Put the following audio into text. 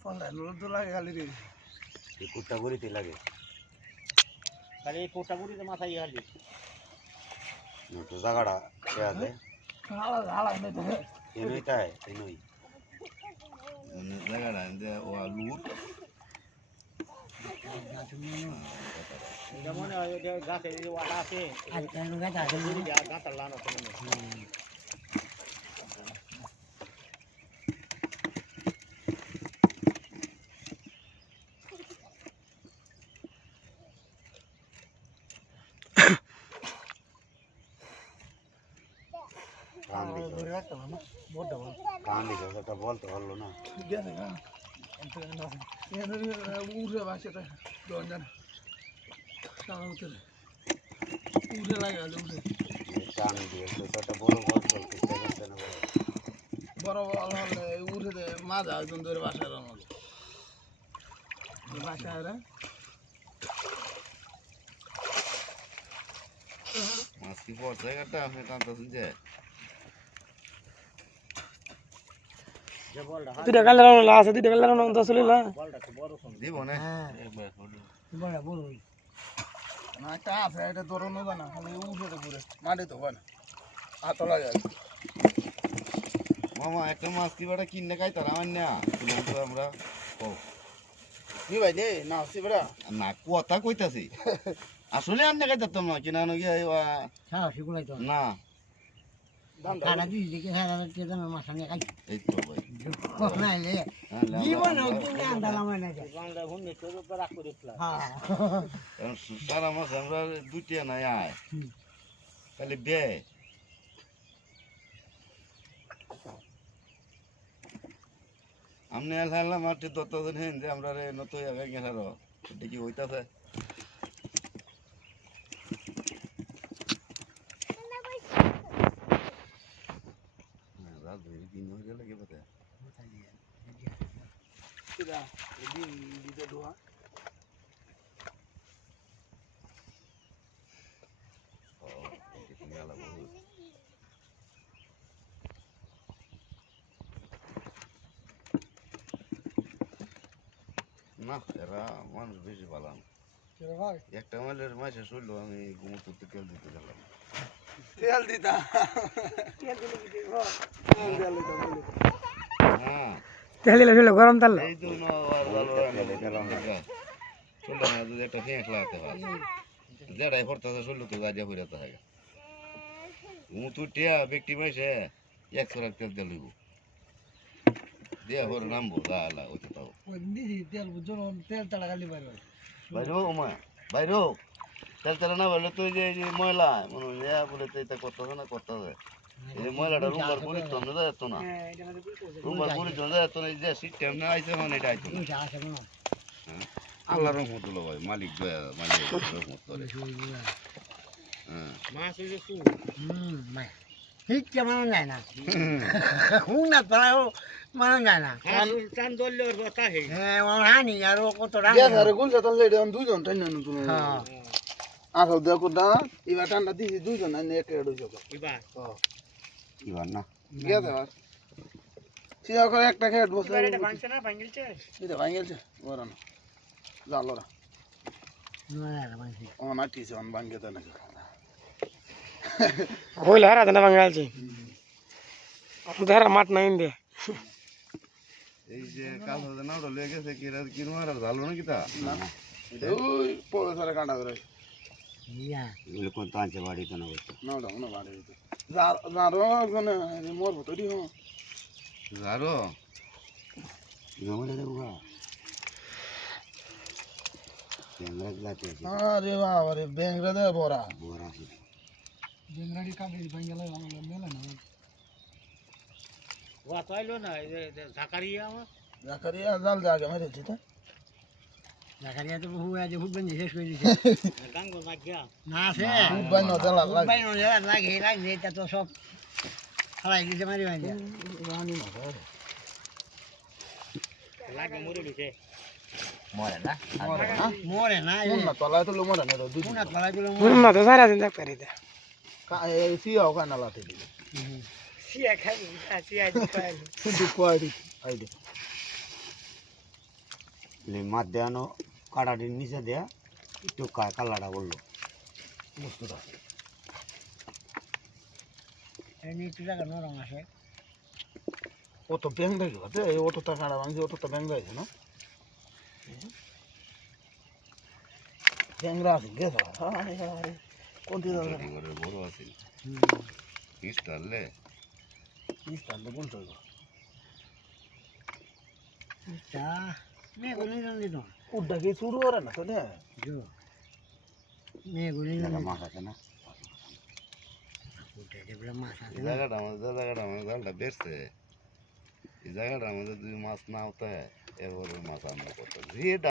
তো লাগে খালি রে কুট্টা গুড়িতে লাগে খালি এই পোটা গুড়িতে মাথায় খালি তো জায়গাটা কে আছে হালা হালা এনে তো এনুইটাই এনুই জায়গাটা ও লুট এটা মনে হয় যে গাছে যে ওয়াটা আছে আর কেন গাছ আছে গুড়ি গাছটা লানো তো মনে হয় ধরে রাখতে না বড় বড় কান দিকে একটা বলতে পারলো না গেছে না এনে উড়ে বাসেটা দঞ্জান সারা উঠে উড়ে লাগে উড়ে কান দিয়ে একটা বড় বল চলতে চলতে না বড় বল হলে উড়ে দে মাজা একজন ধরে বাসায় রাখলো বাসায় রে মাছ কি পড় জায়গাটা আপনি টানতেছেন যে যে বলটা দুইটা কালার আছে দুইটা কালার নাম তো আসলে না বলটা তো বড় সম দিব না বড় বড় না একটা আছে এটা ধরনো না খালি উঠে তো ঘুরে মাটি তো হয় না হাত লাগে মামা একটা মাছ কি বেটা কিনে খাইতার আমার না কিনলাম তো আমরা ও নি ভাই নে না সি বড়া না কথা কইতাছি আসলে আন্নে খাইতাম না কিনা গিয়ে হ্যাঁ সেগুলাই তো না দাম কাটা দিই দেখে সারা রাত দাম মাছ নিয়ে খাই এই তো ভাই কখ না এলে জীবন কিনে আনতাম না যা বাংলা হুন্নে তো রাখ করে ফেলা হ্যাঁ সারা মাছ আমরা দুটিয়া নাই আয় খালি বে আমনে আলহামদুলিল্লাহ মাঠে দত্তজন হেন যে আমরা রে নতুন আগে গেছারো দেখি হইতাছে রাত ধরে দিন হয়ে গেলে কি কথা কিরা দিন দিতে দোয়া না এরা মানুষ বেশি ভালো না কিরা ভাই একটা মাইলের মাসে শুনলো আমি ঘুমো করতে তেল দিতে গেলাম তেল দিতা তেল দিতা হ্যাঁ তেল দিলে গরম তেল এই তো না আর ভালো শুনলো না যদি একটা ফেঁক লাগাতে পারে যেটাই পড়তেছে শুনলো তো গাজা হয়ে যেতে হবে ঘুমো তুই টিয়া ব্যক্তি মাসে 100 টাকা তেল দিলিব দিয়া হর নামবো দালা ওইটা তাও ওই দিদি তেল বুঝো তেল তাড়া খালি বাইরে বাইরো ওমা বাইরো তেল তেল না বললে তুই যে ময়লা মনে হয় বলে তো এটা করতেছে না করতেছে এই যে ময়লাটা রুমবার পুরি তো না যেত না রুমবার পুরি তো যেত না যে সিস্টেম না আইছে মানে এটা আইছে না আছে না আল্লাহর রহমত হলো ভাই মালিক মালিক রহমত করে হ্যাঁ মাছ হইছে সু মাই ঠিক কেমন যায় না হুন না পালাও মানে যায় না চান দললে ওর কথা হে হ্যাঁ ওর হানি আর ও কত রাম গ্যাস আরে গুলছে তাহলে এটা দুইজন টাইনা নতুন হ্যাঁ আসল দেখো দা এবার ঠান্ডা দিছি দুইজন আইনে এক এড়ো যাবে ইবা কি বার না গ্যাস আর চিয়া করে একটা খেট বসে এবারে এটা ভাঙছে না ভাঙিলছে এটা ভাঙেলছে ওরা না জালোরা না মানছি ও নাটিছে অন ভাঙে তা নাকি কইলা হারা না বাঙালছি ধরা মাঠ না ইন্দে এই যে কাল হতে না ওটা লেগে গেছে কি মারা ভালো নাকি তা না না এটা ওই পড়ে সারে কাঁটা ধরে ইয়া এগুলো কোন তাঁচে বাড়িতে না বলতো না ওটা কোনো বাড়ি দিতে যারো মানে মরবো তৈরি হো আরো জমলে দেবো ক্যামেরা গুলাতে আরে বাবা রে ব্যাংরা দে বড়া বড় আছে ব্যাংরাডি কাটে ভাঙলে আমার মেলে না ওয়া তাইলো না এই যে জাকারিয়া আমার জাকারিয়া জাল জাগে মেরেছি তা জাকারিয়া তো বহু আজ বহুত বন্ধ শেষ করে দিছে গাঙ্গ না গিয়া না আছে বাই না জালা বহুত লাগে বাই ন জায়গা লাগে লাগে এটা তো সব খালাই দিতে মারি মারি রানি না লাগে মরে দিছে মরে না মরে না কোন না তলায় তো মরে না দুই কোন তলা গুলো মরে না তো সারা দিন দেখতে রিতে সিয়াও কানা লাতে দিবে সিয়া খাই সিয়া খাই কিন্তু কোয়ারি আইডি মাছ দেওয়ানো কাটাটির নিচে দেয়া একটু কালারটা বললো বুঝতে এই নিচু জায়গা নরম আছে অত ব্যাং দেখি হতে অতটা কাঁড়া ভাঙছে অতটা ব্যাং রয়েছে না ব্যাংরা আছে গেছে কোনটি দরকার করে বড় আছে পিস টানলে ইস্টারলে কোন চলবে তা মেগুলি নন্দি না উড্ডা কি শুরু করে না তো না জো মেগুলি জায়গা নন্দি মাছ আছে না উঠে দেবলা মাছ আছে এই জায়গাটা আমাদের জালটা বেরছে এই জায়গাটার মধ্যে যদি মাছ না হতে এবারে মাছ আমরা করতে